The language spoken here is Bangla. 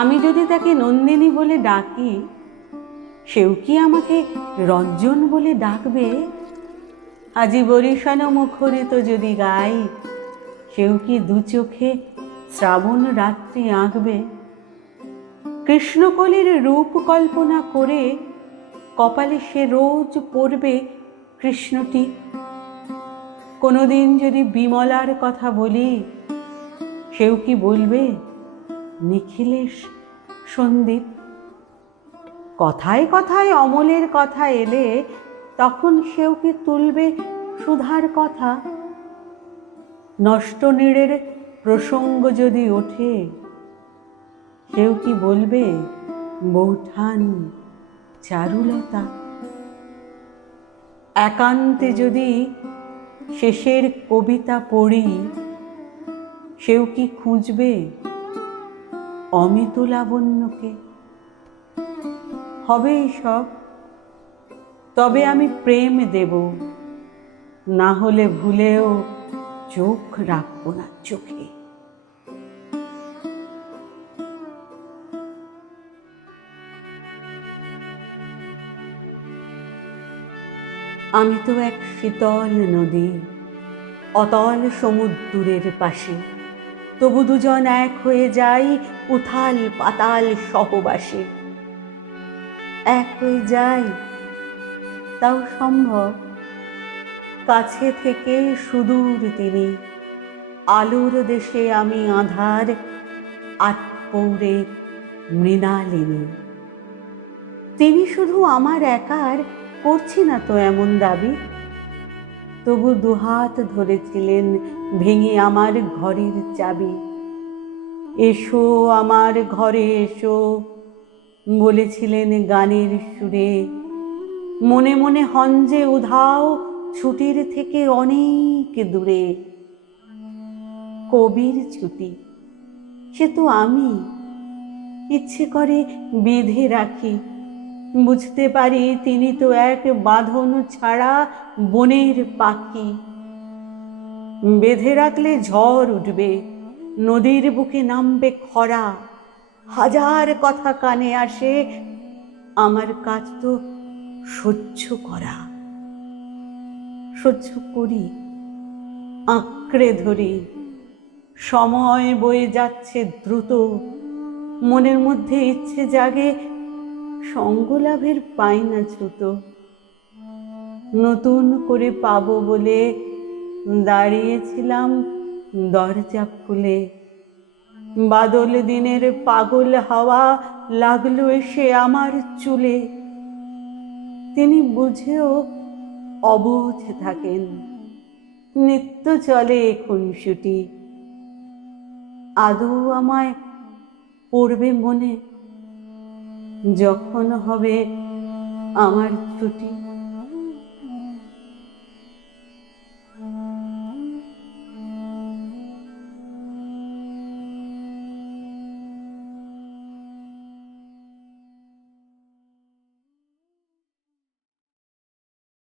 আমি যদি তাকে নন্দিনী বলে ডাকি, সেও কি আমাকে রঞ্জন বলে ডাকবে? আজি বরিশান মুখরিত যদি গাই, সেও কি দু চোখে শ্রাবণ রাত্রি আঁকবে? কৃষ্ণকলির রূপ কল্পনা করে কপালে সে রোজ পড়বে কৃষ্ণটি। কোনোদিন যদি বিমলার কথা বলি, সেও কি বলবে নিখিলেশ সন্দীপ? কথায় কথায় অমলের কথা এলে তখন সেও কি তুলবে সুধার কথা? নষ্ট নীড়ের প্রসঙ্গ যদি ওঠে, সেও কি বলবে বৌঠান চারুলতা? একান্তে যদি শেষের কবিতা পড়ি, সেও কি খুঁজবে অমিত লাবণ্যকে? হবে সব, তবে আমি প্রেম দেব, না হলে ভুলেও চোখ রাখবো না চোখে। আমি তো এক শীতল নদী, অতল সমুদ্রের পাশে, তবু দুজন এক হয়ে যাই উথাল পাতাল সহবাসে। এক হয়ে যাই, তাও সম্ভব? কাছে থেকে সুদূর তিনি, আলোর দেশে আমি আঁধার, আটপৌরে মৃণালিনী। তিনি শুধু আমার একার, করছি না তো এমন দাবি। তবু দুহাত ধরেছিলেন ভেঙে আমার ঘরের চাবি। এসো আমার ঘরে এসো, বলেছিলেন গানের সুরে। মনে মনে হঞ্জে উধাও, ছুটির থেকে অনেক দূরে। কবির ছুটি, সে তো আমি। ইচ্ছে করে বেঁধে রাখি, বুঝতে পারি তিনি তো এক বাঁধন ছাড়া বনের পাখি। বেঁধে রাখলে ঝড় উঠবে, নদীর বুকে নামবে খরা। হাজার কথা কানে আসে, আমার কাজ তো সহ্য করা। সহ্য করি, আঁকড়ে ধরি। সময় বয়ে যাচ্ছে দ্রুত, মনের মধ্যে ইচ্ছে জাগে, সঙ্গলাভের পাই না ছুতো। নতুন করে পাবো বলে দাঁড়িয়েছিলাম দরজা খুলে। বাদল দিনের পাগল হাওয়া লাগলো এসে আমার চুলে। তিনি বুঝেও অবুঝ থাকেন, নিত্য চলে খুনসুটি। আদৌ আমায় পড়বে মনে, যখন হবে আমার ছুটি?